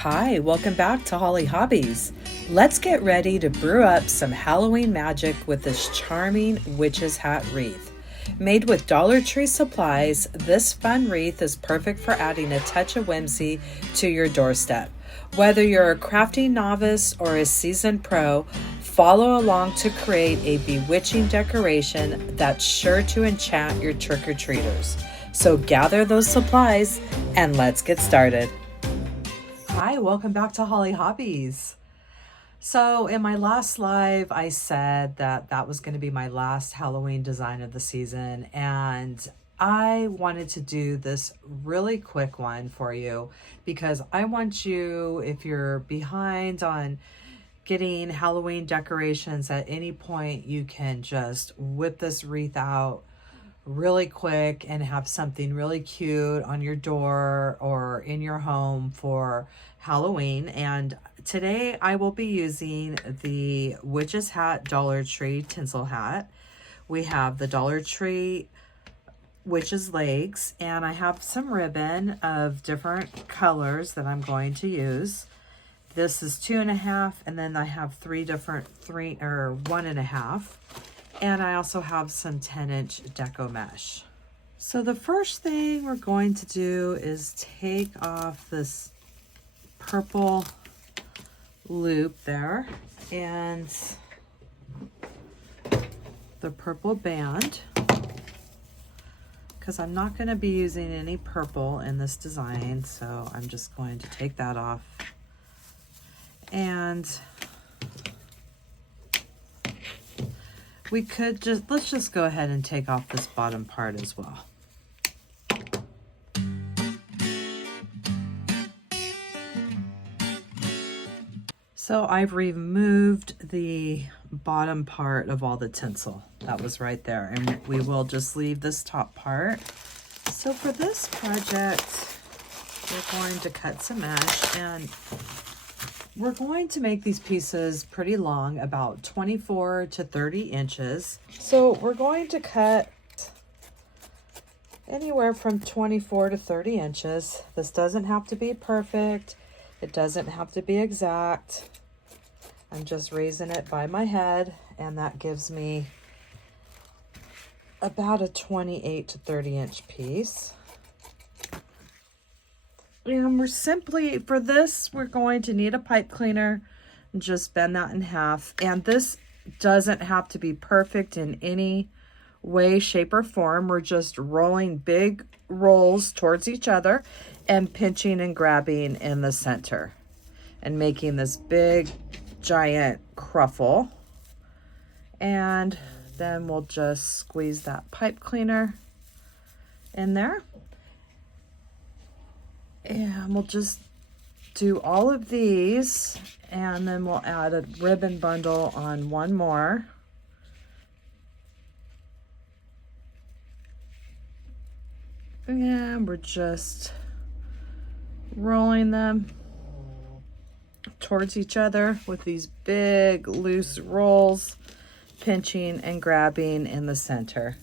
Hi, welcome back to Hollie Hobbies. Let's get ready to brew up some Halloween magic with this charming witch's hat wreath. Made with Dollar Tree supplies, this fun wreath is perfect for adding a touch of whimsy to your doorstep. Whether you're a crafty novice or a seasoned pro, follow along to create a bewitching decoration that's sure to enchant your trick-or-treaters. So gather those supplies and let's get started. Hi, welcome back to Hollie Hobbies. So in my last live, I said that was going to be my last Halloween design of the season, and I wanted to do this really quick one for you because I want you, if you're behind on getting Halloween decorations at any point, you can just whip this wreath out really quick and have something really cute on your door or in your home for Halloween. And today I will be using the Witch's Hat Dollar Tree Tinsel hat. We have the Dollar Tree Witch's Legs, and I have some ribbon of different colors that I'm going to use. This is 2.5, and then I have 1.5. And I also have some 10-inch Deco Mesh. So the first thing we're going to do is take off this purple loop there and the purple band, because I'm not going to be using any purple in this design, so I'm just going to take that off. And we could let's just go ahead and take off this bottom part as well. So I've removed the bottom part of all the tinsel that was right there, and we will just leave this top part. So for this project, we're going to cut some mesh, and we're going to make these pieces pretty long, about 24 to 30 inches. So we're going to cut anywhere from 24 to 30 inches. This doesn't have to be perfect. It doesn't have to be exact. I'm just raising it by my head, and that gives me about a 28 to 30 inch piece. And we're simply, for this, we're going to need a pipe cleaner and just bend that in half. And this doesn't have to be perfect in any way, shape, or form. We're just rolling big rolls towards each other and pinching and grabbing in the center and making this big, giant cruffle. And then we'll just squeeze that pipe cleaner in there. And we'll just do all of these, and then we'll add a ribbon bundle on one more. And we're just rolling them towards each other with these big loose rolls, pinching and grabbing in the center.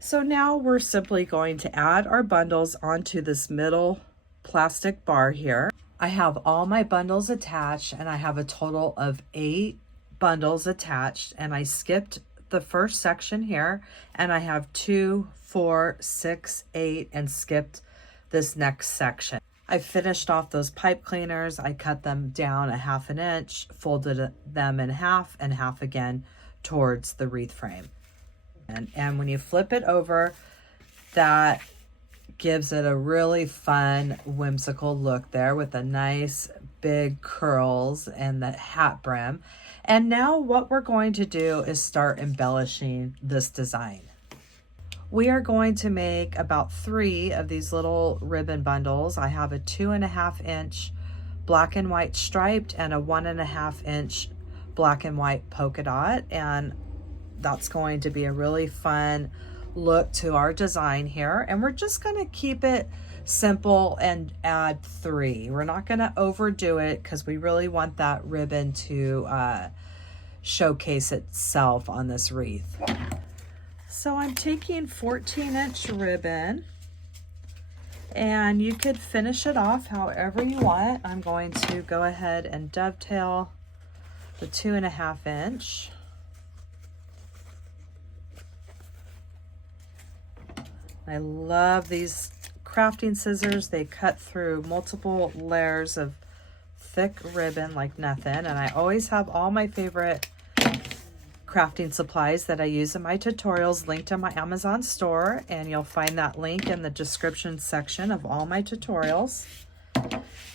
So now we're simply going to add our bundles onto this middle plastic bar here. I have all my bundles attached, and I have a total of 8 bundles attached, and I skipped the first section here, and I have 2, 4, 6, 8, and skipped this next section. I finished off those pipe cleaners. I cut them down 1/2 inch, folded them in half and half again towards the wreath frame. And when you flip it over, that gives it a really fun, whimsical look there with the nice big curls and the hat brim. And now what we're going to do is start embellishing this design. We are going to make about 3 of these little ribbon bundles. I have a 2.5 inch black and white striped and a 1.5 inch black and white polka dot, and that's going to be a really fun look to our design here. And we're just going to keep it simple and add 3. We're not going to overdo it because we really want that ribbon to showcase itself on this wreath. So I'm taking 14-inch ribbon, and you could finish it off however you want. I'm going to go ahead and dovetail the 2.5 inch. I love these crafting scissors. They cut through multiple layers of thick ribbon like nothing, and I always have all my favorite crafting supplies that I use in my tutorials linked in my Amazon store, and you'll find that link in the description section of all my tutorials.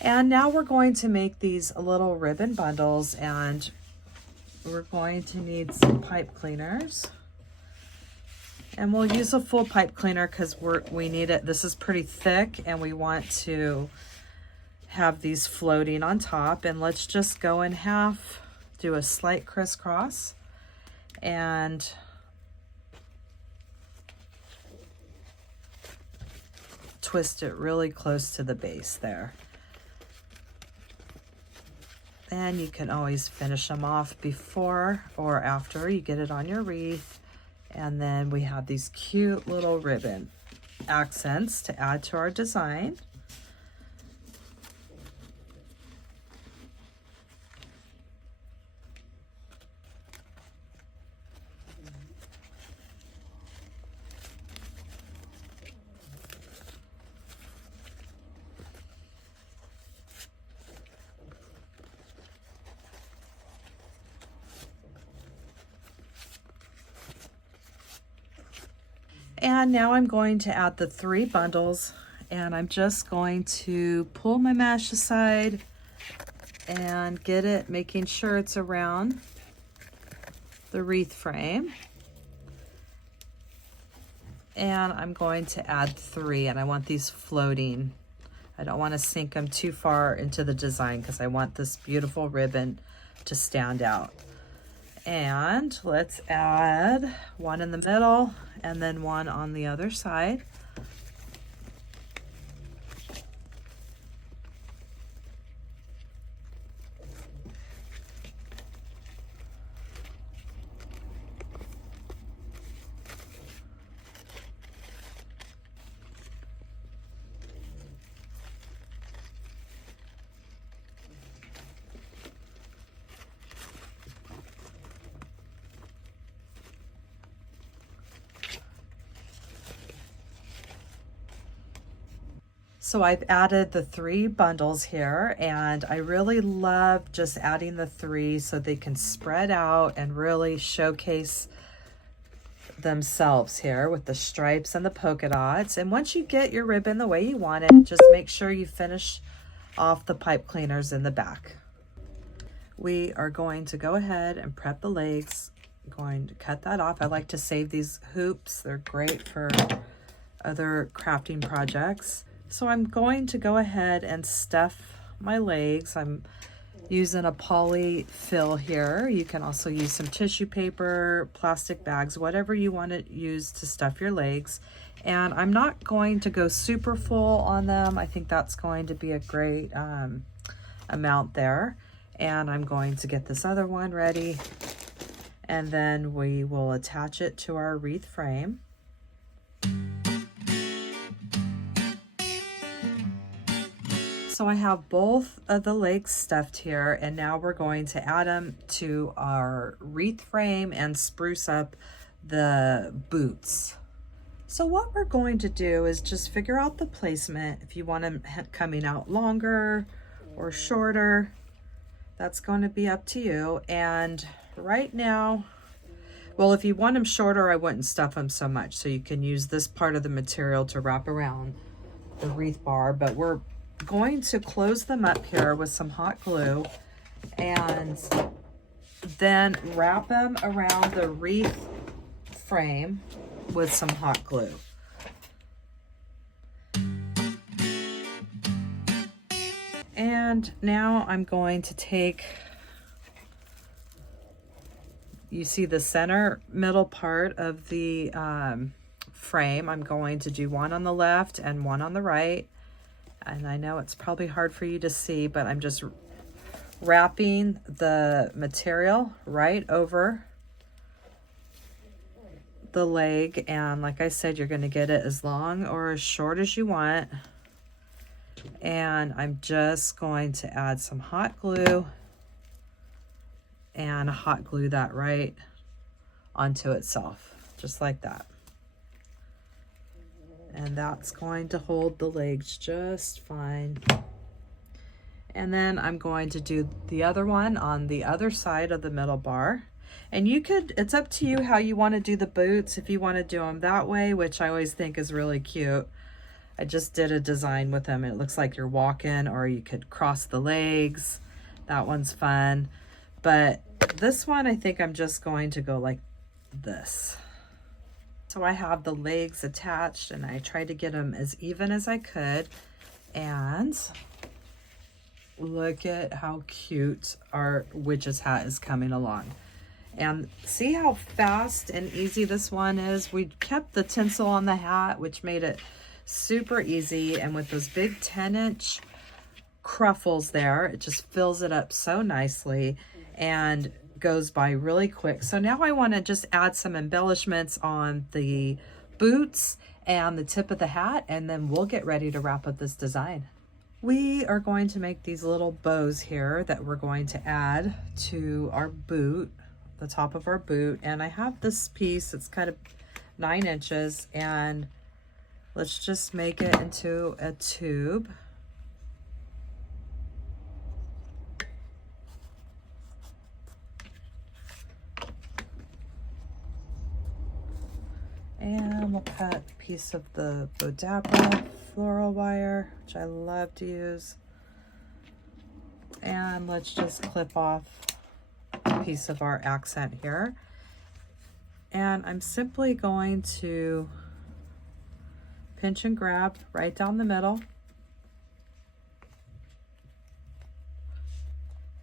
And now we're going to make these little ribbon bundles, and we're going to need some pipe cleaners. And we'll use a full pipe cleaner because we need it. This is pretty thick and we want to have these floating on top. And let's just go in half, do a slight crisscross, and twist it really close to the base there. And you can always finish them off before or after you get it on your wreath. And then we have these cute little ribbon accents to add to our design. And now I'm going to add the 3 bundles, and I'm just going to pull my mesh aside and get it, making sure it's around the wreath frame. And I'm going to add 3, and I want these floating. I don't want to sink them too far into the design because I want this beautiful ribbon to stand out. And let's add 1 in the middle and then 1 on the other side. So I've added the 3 bundles here, and I really love just adding the 3 so they can spread out and really showcase themselves here with the stripes and the polka dots. And once you get your ribbon the way you want it, just make sure you finish off the pipe cleaners in the back. We are going to go ahead and prep the legs. I'm going to cut that off. I like to save these hoops. They're great for other crafting projects. So I'm going to go ahead and stuff my legs. I'm using a poly fill here. You can also use some tissue paper, plastic bags, whatever you want to use to stuff your legs. And I'm not going to go super full on them. I think that's going to be a great amount there. And I'm going to get this other one ready, and then we will attach it to our wreath frame. So I have both of the legs stuffed here, and now we're going to add them to our wreath frame and spruce up the boots. So what we're going to do is just figure out the placement. If you want them coming out longer or shorter, that's going to be up to you. And right now, well, if you want them shorter, I wouldn't stuff them so much. So you can use this part of the material to wrap around the wreath bar, but we're going to close them up here with some hot glue and then wrap them around the wreath frame with some hot glue. And now I'm going to take, you see the center middle part of the frame. I'm going to do 1 on the left and 1 on the right. And I know it's probably hard for you to see, but I'm just wrapping the material right over the leg, and like I said, you're going to get it as long or as short as you want. And I'm just going to add some hot glue and hot glue that right onto itself, just like that. And that's going to hold the legs just fine. And then I'm going to do the other one on the other side of the middle bar. And you could, it's up to you how you want to do the boots. If you want to do them that way, which I always think is really cute. I just did a design with them. It looks like you're walking, or you could cross the legs. That one's fun. But this one, I think I'm just going to go like this. So I have the legs attached, and I tried to get them as even as I could. And look at how cute our witch's hat is coming along. And see how fast and easy this one is? We kept the tinsel on the hat, which made it super easy. And with those big 10-inch ruffles there, it just fills it up so nicely and goes by really quick. So now I want to just add some embellishments on the boots and the tip of the hat, and then we'll get ready to wrap up this design. We are going to make these little bows here that we're going to add to our boot, the top of our boot. And I have this piece, it's kind of 9 inches, and let's just make it into a tube. And we'll cut a piece of the Bodappa floral wire, which I love to use. And let's just clip off a piece of our accent here. And I'm simply going to pinch and grab right down the middle.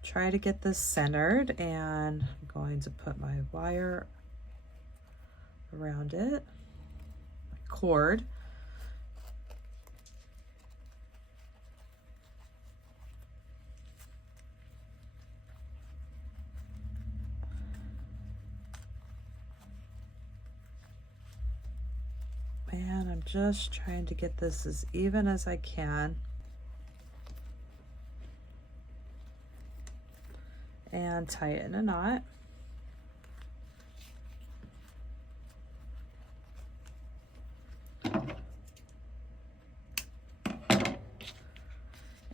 Try to get this centered, and I'm going to put my wire around it, my cord. And I'm just trying to get this as even as I can. And tie it in a knot.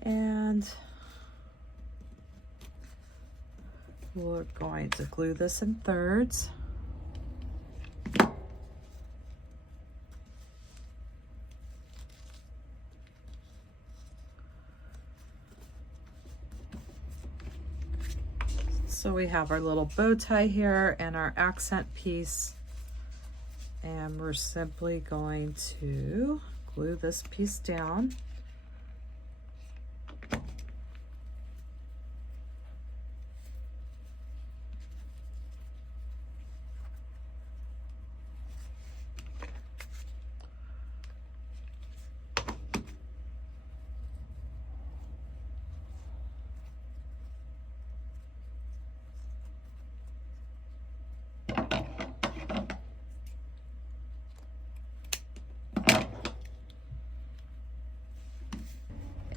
And we're going to glue this in thirds. So we have our little bow tie here and our accent piece, and we're simply going to glue this piece down.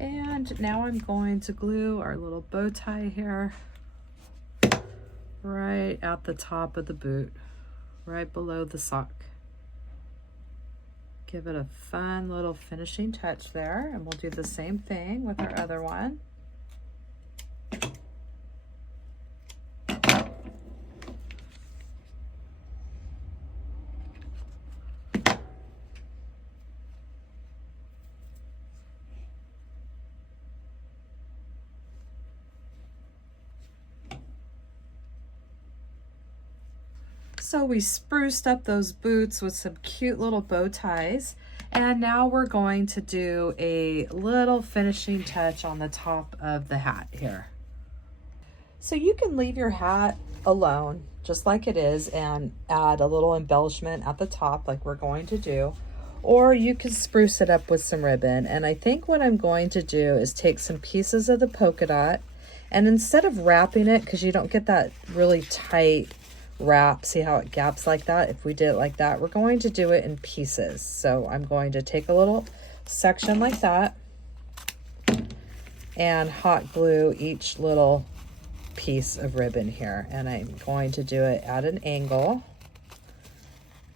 And now I'm going to glue our little bow tie here right at the top of the boot, right below the sock. Give it a fun little finishing touch there, and we'll do the same thing with our other one. So we spruced up those boots with some cute little bow ties. And now we're going to do a little finishing touch on the top of the hat here. So you can leave your hat alone, just like it is, and add a little embellishment at the top like we're going to do. Or you can spruce it up with some ribbon. And I think what I'm going to do is take some pieces of the polka dot And instead of wrapping it, because you don't get that really tight wrap, see how it gaps like that? If we did it like that, we're going to do it in pieces. So I'm going to take a little section like that and hot glue each little piece of ribbon here. And I'm going to do it at an angle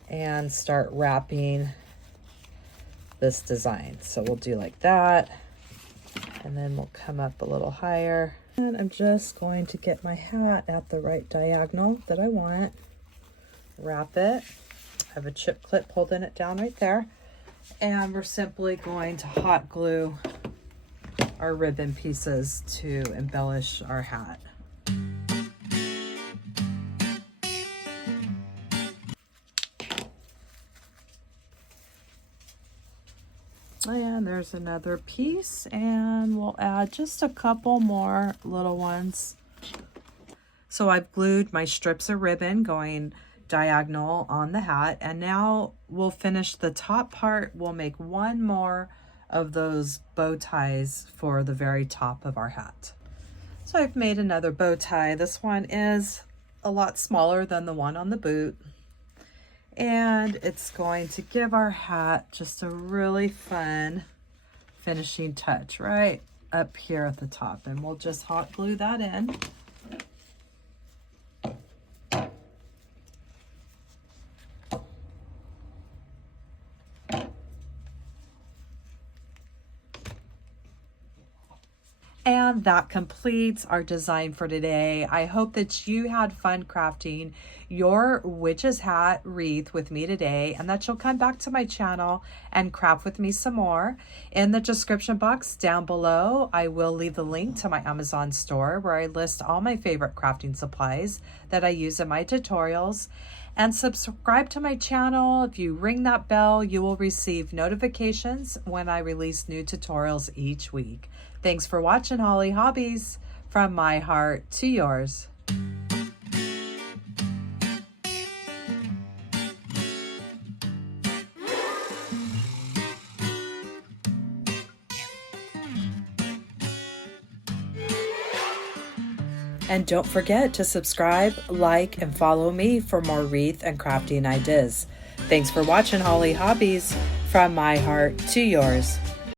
and start wrapping this design. So we'll do like that, and then we'll come up a little higher. And I'm just going to get my hat at the right diagonal that I want. Wrap it. I have a chip clip holding it down right there. And we're simply going to hot glue our ribbon pieces to embellish our hat. And there's another piece, and we'll add just a couple more little ones. So I've glued my strips of ribbon going diagonal on the hat, and now we'll finish the top part. We'll make one more of those bow ties for the very top of our hat. So I've made another bow tie. This one is a lot smaller than the one on the boot. And it's going to give our hat just a really fun finishing touch right up here at the top. And we'll just hot glue that in. And that completes our design for today. I hope that you had fun crafting your witch's hat wreath with me today, and that you'll come back to my channel and craft with me some more. In the description box down below, I will leave the link to my Amazon store where I list all my favorite crafting supplies that I use in my tutorials. And subscribe to my channel. If you ring that bell, you will receive notifications when I release new tutorials each week. Thanks for watching Hollie Hobbies, from my heart to yours. And don't forget to subscribe, like, and follow me for more wreath and crafting ideas. Thanks for watching Hollie Hobbies, from my heart to yours.